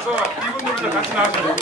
나와서 이분들도 같이 나와서 됩니다.